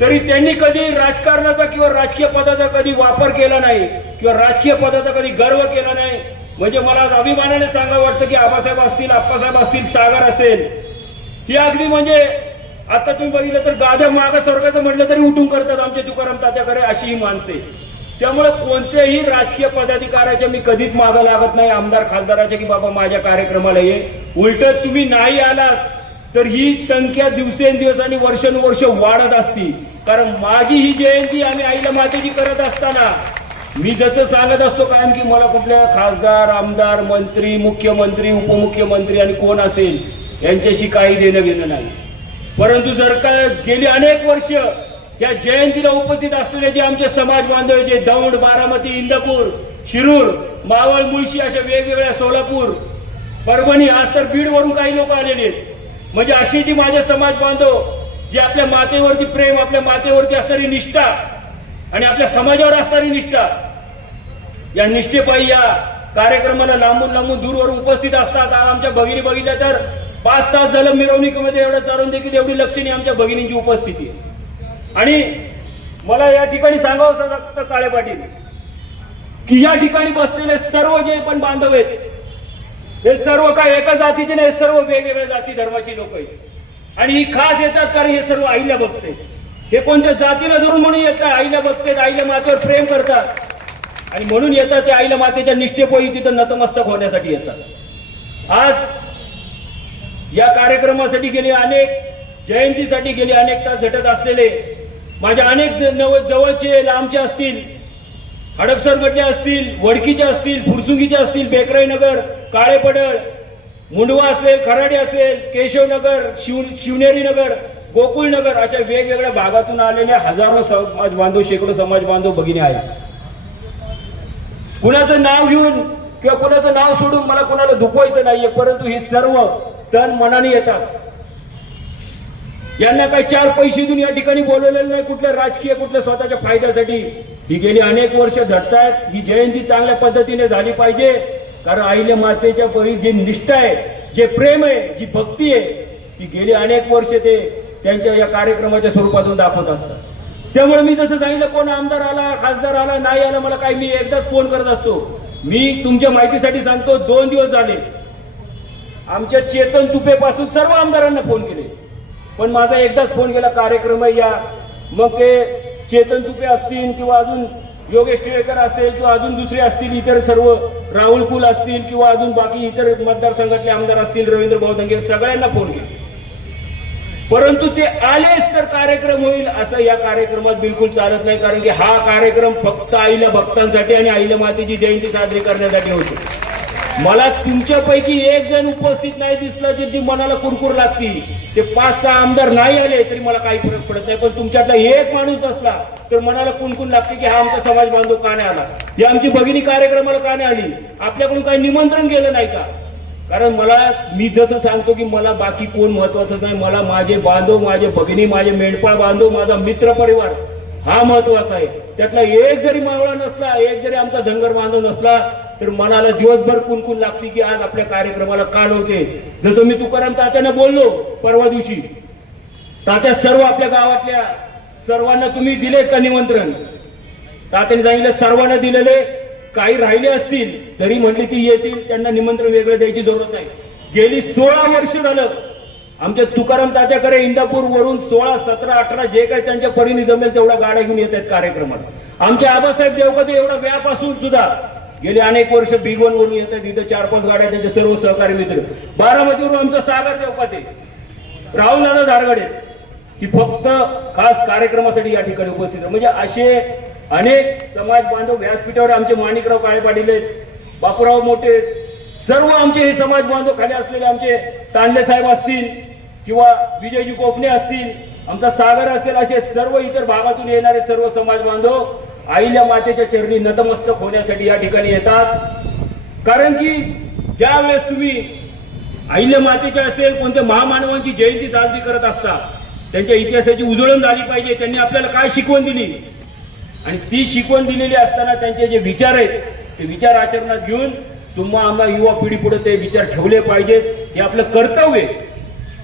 तरी त्यांनी कधी राजकारणाचा किंवा राजकीय पदाचा कधी वापर केला नाही किंवा राजकीय पदाचा कधी गर्व केला नाही. म्हणजे मला आज अभिमानाने सांगावं वाटतं की आबासाहेब असतील आप्पासाहेब असतील सागर असेल. ही अगदी म्हणजे आता तुम्ही बघितलं तर गाद्या माग स्वर्गाचं म्हटलं तरी उठून करतात आमचे तुकाराम तात्याकडे अशी ही माणसे. त्यामुळे कोणत्याही राजकीय पदाधिकाऱ्याच्या मी कधीच मागं लागत नाही. आमदार खासदाराच्या की बाबा माझ्या कार्यक्रमाला ये. उलट तुम्ही नाही आलात तर ही संख्या दिवसेंदिवस आणि वर्षानुवर्ष वाढत असती. कारण माझी ही जयंती आम्ही आईला मातेची करत असताना मी जसं सांगत असतो कारण की मला कुठल्या खासदार आमदार मंत्री मुख्यमंत्री उपमुख्यमंत्री आणि कोण असेल यांच्याशी काही देणं घेणं नाही. परंतु जर का गेली अनेक वर्ष या जयंतीला उपस्थित असलेले जे आमचे समाज बांधव जे दौंड बारामती इंदापूर शिरूर मावळ मुळशी अशा वेगवेगळ्या सोलापूर परभणी आज तर बीड वरून काही लोक आलेले आहेत. म्हणजे अशी जी माझ्या समाज बांधव जे आपल्या मातेवरती प्रेम आपल्या मातेवरती असणारी निष्ठा आणि आपल्या समाजावर असणारी निष्ठा या निष्ठेपायी या कार्यक्रमाला लांबून लांबून दूरवर उपस्थित असतात आमच्या भगिनी बघितल्या तर पाच तास झालं मिरवणुकीमध्ये एवढं चालून देखील एवढी लक्षणीय आमच्या भगिनींची उपस्थिती आहे. आणि मला या ठिकाणी सांगावं असं काळे पाटील की या ठिकाणी बसलेले सर्व जे पण बांधव आहेत हे सर्व काय एका जातीचे नाही सर्व वेगवेगळ्या जाती धर्माची लोक आहेत. आणि ही खास येतात कारण हे सर्व आईला बघते. हे कोणत्या जातीला धरून म्हणून येतात? आईला बघते आईला मातेवर प्रेम करतात. आणि म्हणून येतात ते आईला मातेच्या निष्ठेपोई तिथं नतमस्तक होण्यासाठी येतात. आज या कार्यक्रमासाठी गेले अनेक जयंतीसाठी गेले अनेक तास झटत असलेले माझ्या अनेक नव जवळचे लांबचे असतील हडपसर असतील वडकीचे असतील फुरसुंगीचे असतील बेकराई नगर काळेपडळ मुंडवा असेल खराडे असेल केशवनगर शिव शिवनेरी नगर गोकुळनगर अशा वेगवेगळ्या भागातून आलेले हजारो समाज बांधव शेकडो समाज बांधव भगिनी आहेत. कुणाचं नाव घेऊन किंवा कुणाचं नाव सोडून मला कुणाला दुखवायचं नाहीये परंतु हे सर्व तन मनाने येतात. यांना काही चार पैसे देऊन या ठिकाणी बोलवलेलं नाही कुठल्या राजकीय कुठल्या स्वतःच्या फायद्यासाठी. ही गेली अनेक वर्ष झटतायत. ही जयंती चांगल्या पद्धतीने झाली पाहिजे. कारण आईल्या मातेच्या परी जी निष्ठा आहे जे प्रेम आहे जी भक्ती आहे ती गेली अनेक वर्ष ते त्यांच्या या कार्यक्रमाच्या स्वरूपातून दाखवत असतात. त्यामुळे मी जसं सांगितलं कोण आमदार आला खासदार आला नाही आला मला काही मी एकदाच फोन करत असतो. मी तुमच्या माहितीसाठी सांगतो दोन दिवस झाले. आमच्या चेतन तुपेपासून सर्व आमदारांना फोन केले. पण माझा एकदाच फोन केला कार्यक्रम या. मग ते चेतन तुपे असतील किंवा अजून योगेश टिळेकर असेल किंवा अजून दुसरे असतील इतर सर्व राहुल कुल असतील किंवा अजून बाकी इतर मतदारसंघातले आमदार असतील रवींद्र भाऊ दंगे सगळ्यांना फोन केला. परंतु ते आलेच तर कार्यक्रम होईल असं या कार्यक्रमात बिलकुल चालत नाही कारण की हा कार्यक्रम फक्त आईला भक्तांसाठी आणि आईला मातेची जयंती साजरी करण्यासाठी होतो. मला तुमच्यापैकी एक जण उपस्थित नाही दिसला जे जी मनाला कुरकुर लागती ते पाच सहा आमदार नाही आले तरी मला काही फरक पडत नाही. पण तुमच्यातला एक माणूस नसला तर मनाला कुणकुण लागते की हा आमचा समाज बांधव का नाही आला? ही आमची भगिनी कार्यक्रमाला का नाही आली? आपल्याकडून काही निमंत्रण केलं नाही का? कारण मला मी जसं सांगतो की मला बाकी कोण महत्वाचं नाही मला माझे बांधव माझे भगिनी माझे मेंढपाळ बांधव माझा मित्र परिवार हा महत्त्वाचा आहे. त्यातला एक जरी मावळा नसला एक जरी आमचा धनगर बांधव नसला तर मनाला दिवसभर कुणकुण लागते की आज आपल्या कार्यक्रमाला काल होते. जसं मी तुकाराम तात्यांना बोललो परवा दिवशी तात्या सर्व आपल्या गावातल्या सर्वांना तुम्ही दिले का निमंत्रण? तात्याने सांगितलं सर्वांना दिलेले काही राहिले असतील तरी म्हणले ती येतील त्यांना निमंत्रण वेगळं द्यायची जरूरत नाही. गेली सोळा वर्ष झालं आमच्या तुकाराम तात्याकडे इंदापूर वरून सोळा सतरा अठरा जे काही त्यांच्या परीने जमेल तेवढा गाड्या घेऊन येत आहेत कार्यक्रमात. आमच्या आबासाहेब देवकते एवढा व्यापासून सुद्धा गेले अनेक वर्ष बिगवन वरून येत आहेत चार पाच गाड्या त्याचे सर्व सहकारी मित्र. बारामतीवरून आमचं सागर देवकते राहुल दादा झारगडे की फक्त खास कार्यक्रमासाठी या ठिकाणी उपस्थित म्हणजे असे अनेक समाज बांधव व्यासपीठावर आमचे माणिकराव काळे पाटील आहेत बापूराव मोठे सर्व आमचे हे समाज बांधव खाली असलेले आमचे तांडे साहेब असतील किंवा विजयजी कोफणे असतील आमचा सागर असेल असे सर्व इतर भागातून येणारे सर्व समाज बांधव आईल्या मातेच्या चरणी नतमस्तक होण्यासाठी या ठिकाणी येतात. कारण की ज्या वेळेस तुम्ही अहिल्या मातेच्या असेल कोणत्या महामानवांची जयंती साजरी करत असता त्यांच्या इतिहासाची उजळण झाली पाहिजे त्यांनी आपल्याला काय शिकवण दिली? आणि ती शिकवण दिलेली असताना त्यांचे जे विचार आहेत ते विचार आचरणात घेऊन तुम्हा आम्हा युवा पिढी पुढे ते विचार ठेवले पाहिजेत. हे आपलं कर्तव्य आहे.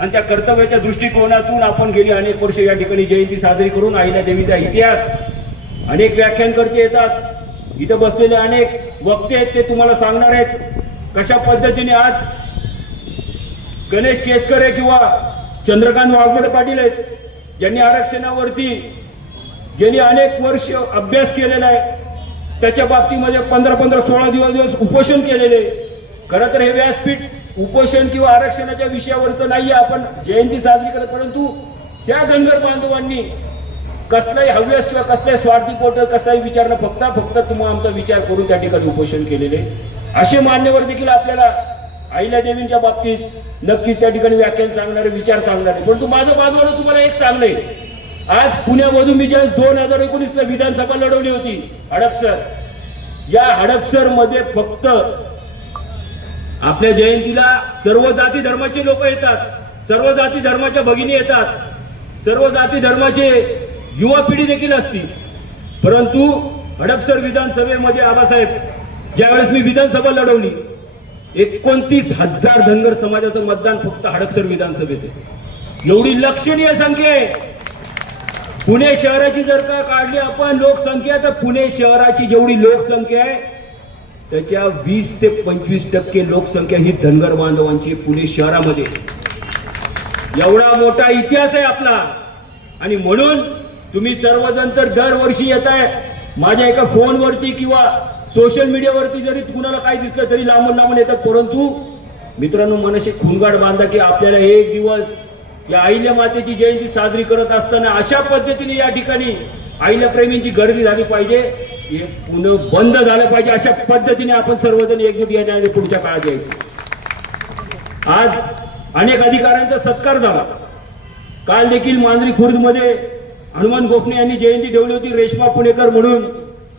आणि त्या कर्तव्याच्या दृष्टिकोनातून आपण गेली अनेक वर्ष या ठिकाणी जयंती साजरी करून आईला देवीचा इतिहास अनेक व्याख्यानकर्ते येतात. इथं बसलेले अनेक वक्ते आहेत ते तुम्हाला सांगणार आहेत कशा पद्धतीने आज गणेश केसकरे किंवा चंद्रकांत वाघमोडे पाटील आहेत ज्यांनी आरक्षणावरती गेली अनेक वर्ष अभ्यास केलेला आहे. त्याच्या बाबतीमध्ये पंधरा पंधरा सोळा दिवस दिवस उपोषण केलेले खरं तर हे व्यासपीठ उपोषण किंवा आरक्षणाच्या विषयावरचं नाहीये आपण जयंती साजरी करत परंतु त्या धनगर बांधवांनी कसलाही हव्यास किंवा कसलाही स्वार्थी पोट कसाही विचार न फक्त फक्त तुम्ही आमचा विचार करून त्या ठिकाणी उपोषण केलेले. असे मान्यवर देखील आपल्याला आईला देवींच्या बाबतीत नक्कीच त्या ठिकाणी व्याख्यान सांगणारे विचार सांगणारे. परंतु माझं बाजूला तुम्हाला एक सांगलंय. आज पुण्यामधून मी ज्यावेळेस दोन हजार एकोणीसला विधानसभा लढवली होती हडपसर. या हडपसरमध्ये फक्त आपल्या जयंतीला सर्व जाती धर्माचे लोक येतात सर्व जाती धर्माच्या भगिनी येतात सर्व जाती धर्माचे युवा पिढी देखील असती. परंतु हडपसर विधानसभेमध्ये आबासाहेब ज्यावेळेस मी विधानसभा लढवली एकोणतीस हजार धनगर समाजाचं मतदान फक्त हडपसर विधानसभेत एवढी लक्षणीय संख्या आहे. पुणे शहराची जर का काढली आपण लोकसंख्या तर पुणे शहराची जेवढी लोकसंख्या आहे त्याच्या वीस ते पंचवीस टक्के लोकसंख्या ही धनगर बांधवांची पुणे शहरामध्ये. एवढा मोठा इतिहास आहे आपला. आणि म्हणून तुम्ही सर्वजण तर दरवर्षी येत आहे माझ्या एका फोनवरती किंवा सोशल मीडियावरती जरी कुणाला काही दिसलं तरी लांबून लांबून येतात. परंतु मित्रांनो मनाशी खूनगाड बांधा की आपल्याला एक दिवस या आईल्या मातेची जयंती साजरी करत असताना अशा पद्धतीने या ठिकाणी आईल्या प्रेमींची गर्दी झाली पाहिजे. हे पुन्हा बंद झालं पाहिजे. अशा पद्धतीने आपण सर्वजण एकजूट येण्याने पुढच्या काळात यायचं. आज अनेक अधिकाऱ्यांचा सत्कार झाला. काल देखील मांजरी खुर्दमध्ये हनुमान गोखणे यांनी जयंती ठेवली होती रेश्मा पुणेकर म्हणून.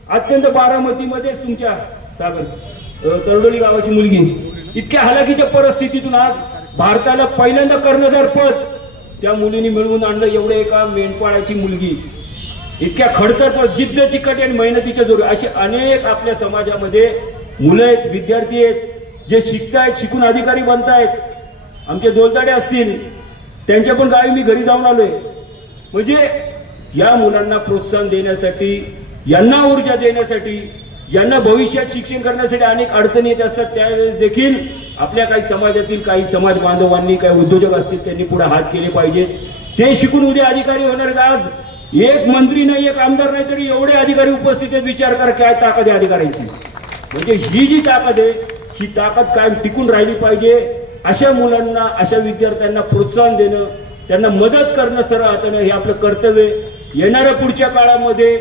अत्यंत बारामतीमध्येच तुमच्या सागर तरडोली गावाची मुलगी. इतक्या हलाखीच्या परिस्थितीतून आज भारताला पहिल्यांदा कर्णधार पद त्या मुलीने मिळवून आणलं एवढं एका मेंढपाळाची मुलगी. इतक्या खडतर पण जिद्द चिकट आणि मेहनतीच्या जोर असे अनेक आपल्या समाजामध्ये मुलं आहेत विद्यार्थी आहेत जे शिकतायत शिकून अधिकारी बनतायत. आमचे दोलताडे असतील त्यांच्या पण गावी मी घरी जाऊन आलोय. म्हणजे या मुलांना प्रोत्साहन देण्यासाठी यांना ऊर्जा देण्यासाठी यांना भविष्यात शिक्षण करण्यासाठी अनेक अडचणी येत असतात. त्यावेळेस देखील आपल्या काही समाजातील काही समाज बांधवांनी काही उद्योजक असतील त्यांनी पुढे हात केले पाहिजेत ते शिकून उद्या अधिकारी होणार आज. एक मंत्री नाही एक आमदार नाही तरी एवढे अधिकारी उपस्थित आहेत. विचार करा काय ताकद आहे अधिकाऱ्यांची? म्हणजे ही जी ताकद आहे ही ताकद कायम टिकून राहिली पाहिजे. अशा मुलांना अशा विद्यार्थ्यांना प्रोत्साहन देणं त्यांना मदत करणं सरळ हातानं हे आपलं कर्तव्य आहे. येणाऱ्या पुढच्या काळामध्ये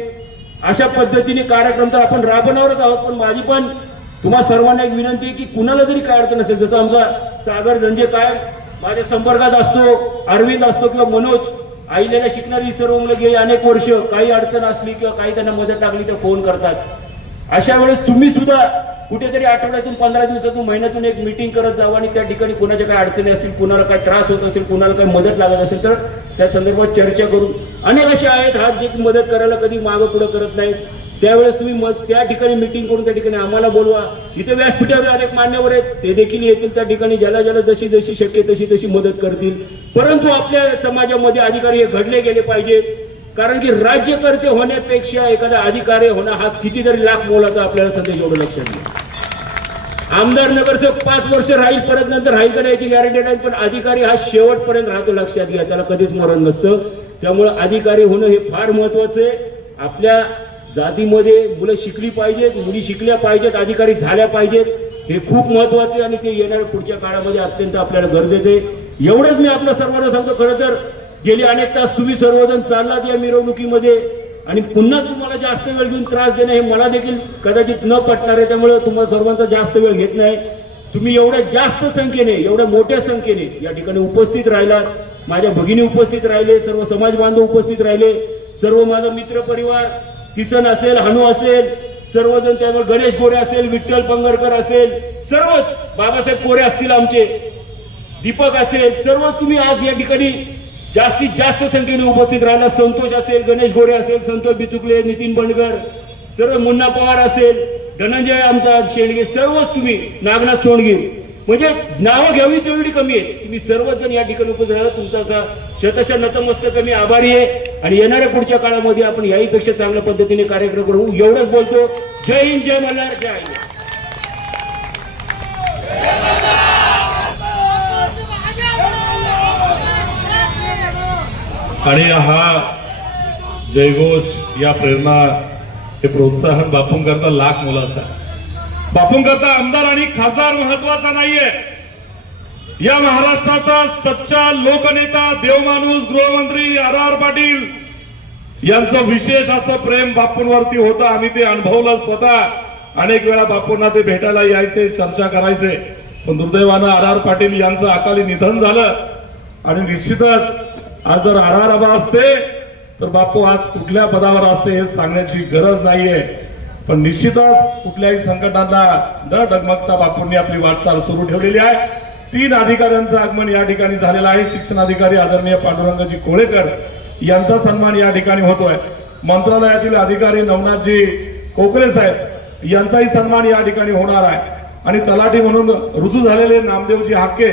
अशा पद्धतीने कार्यक्रम तर आपण राबवणारच आहोत पण माझी पण तुम्हा सर्वांना एक विनंती आहे की कुणाला जरी काय अडचण असेल जसं आमचा सागर धंजे काय माझ्या संपर्कात असतो अरविंद असतो किंवा मनोज आईलेला शिकणारी सर्व मुलं गेली अनेक वर्ष काही अडचण असली किंवा काही त्यांना मदत लागली तर फोन करतात. अशा वेळेस तुम्ही सुद्धा कुठेतरी आठवड्यातून पंधरा दिवसातून महिन्यातून एक मिटिंग करत जावं आणि त्या ठिकाणी कुणाच्या काही अडचणी असतील कुणाला काय त्रास होत असेल कुणाला काही मदत लागत असेल तर त्या संदर्भात चर्चा करून अनेक असे आहेत हा जे मदत करायला कधी मागं पुढं करत नाहीत. त्यावेळेस तुम्ही मग त्या ठिकाणी मिटिंग करून त्या ठिकाणी आम्हाला बोलवा. इथे व्यासपीठावर अनेक मान्यवर आहेत. ते देखील येतील त्या ठिकाणी. ज्याला ज्याला जशी जशी शक्य तशी तशी मदत करतील. परंतु आपल्या समाजामध्ये अधिकारी हे घडले गेले पाहिजेत कारण की राज्यकर्ते होण्यापेक्षा एखादा अधिकारी होणं हा कितीतरी लाख मोलाचा आपल्याला सध्या एवढं लक्षात घ्या आमदार नगरसेवक पाच वर्ष राहील परत नंतर राहील का याची गॅरंटी नाही. पण अधिकारी हा शेवटपर्यंत राहतो लक्षात घ्या. त्याला कधीच मरण नसतं. त्यामुळं अधिकारी होणं हे फार महत्वाचं आहे. आपल्या जातीमध्ये मुलं शिकली पाहिजेत मुली शिकल्या पाहिजेत अधिकारी झाल्या पाहिजेत. हे खूप महत्त्वाचे आणि ते येणाऱ्या पुढच्या काळामध्ये अत्यंत आपल्याला गरजेचं आहे. एवढंच मी आपल्या सर्वांना सांगतो खरं तर गेली अनेक तास तुम्ही सर्वजण चाललात या मिरवणुकीमध्ये. आणि पुन्हा तुम्हाला जास्त वेळ घेऊन त्रास देणं हे मला देखील कदाचित न पटणार आहे. त्यामुळे तुम्हाला सर्वांचा जास्त वेळ घेत नाही. तुम्ही एवढ्या जास्त संख्येने एवढ्या मोठ्या संख्येने या ठिकाणी उपस्थित राहिलात. माझ्या भगिनी उपस्थित राहिले सर्व समाज बांधव उपस्थित राहिले सर्व माझा मित्र परिवार किसन असेल हनु असेल सर्वजण त्यावर गणेश गोरे असेल विठ्ठल पंगरकर असेल सर्वच बाबासाहेब कोरे असतील आमचे दीपक असेल सर्वच तुम्ही आज या ठिकाणी जास्तीत जास्त संख्येने उपस्थित राहिला. संतोष असेल गणेश गोरे असेल संतोष बिचुकले नितीन बंडगर सर्व मुन्ना पवार असेल धनंजय आमचा शेंडगे सर्वच तुम्ही नागनाथ सोंडगे. म्हणजे नावं घ्यावी तेवढी कमी आहेत तुम्ही सर्वजण या ठिकाणी उपस्थित राहिला तुमचा असा शतशा नतमस्तक मी आभारी आहे. आणि येणाऱ्या पुढच्या काळामध्ये आपण याहीपेक्षा चांगल्या पद्धतीने कार्यक्रम करू. एवढंच बोलतो. जय हिंद जय मल्हार जय हिंद आणि हा जयघोष या प्रेरणा हे प्रोत्साहन बापूंकरता लाख मुलाचा आहे. बापूंकरता आमदार आणि खासदार महत्त्वाचा नाहीये. या महाराष्ट्राचा सच्चा लोकनेता देवमाणूस गृहमंत्री आर आर पाटील यांचं विशेष असं प्रेम बापूंवरती होतं. आम्ही ते अनुभवलं स्वतः. अनेक वेळा बापूंना ते भेटायला यायचे चर्चा करायचे. पण दुर्दैवानं आर आर पाटील यांचं अकाली निधन झालं. आणि निश्चितच आज जर आर आर आबा असते तर बापू आज कुठल्या पदावर असते हे सांगण्याची गरज नाहीये. पण निश्चितच कुठल्याही संकटांना न डगमगता बापूंनी आपली वाटचाल सुरू ठेवलेली आहे. तीन अधिकाऱ्यांचं आगमन या ठिकाणी झालेलं आहे. शिक्षण अधिकारी आदरणीय पांडुरंगजी कोळेकर यांचा सन्मान या ठिकाणी होतोय. मंत्रालयातील अधिकारी नवनाथजी कोकरे साहेब यांचाही सन्मान या ठिकाणी होणार आहे. आणि तलाठी म्हणून रुजू झालेले नामदेवजी हाके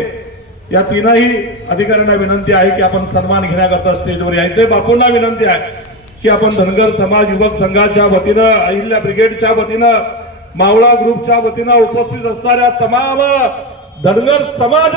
या तीनही अधिकाऱ्यांना विनंती आहे की आपण सन्मान घेण्याकरता स्टेजवर यायचंय. बापूंना विनंती आहे. की आपण धनगर समाज युवक संघाच्या वतीनं अहिल्या ब्रिगेडच्या वतीनं मावळा ग्रुपच्या वतीनं उपस्थित असणाऱ्या तमाम धनगर समाज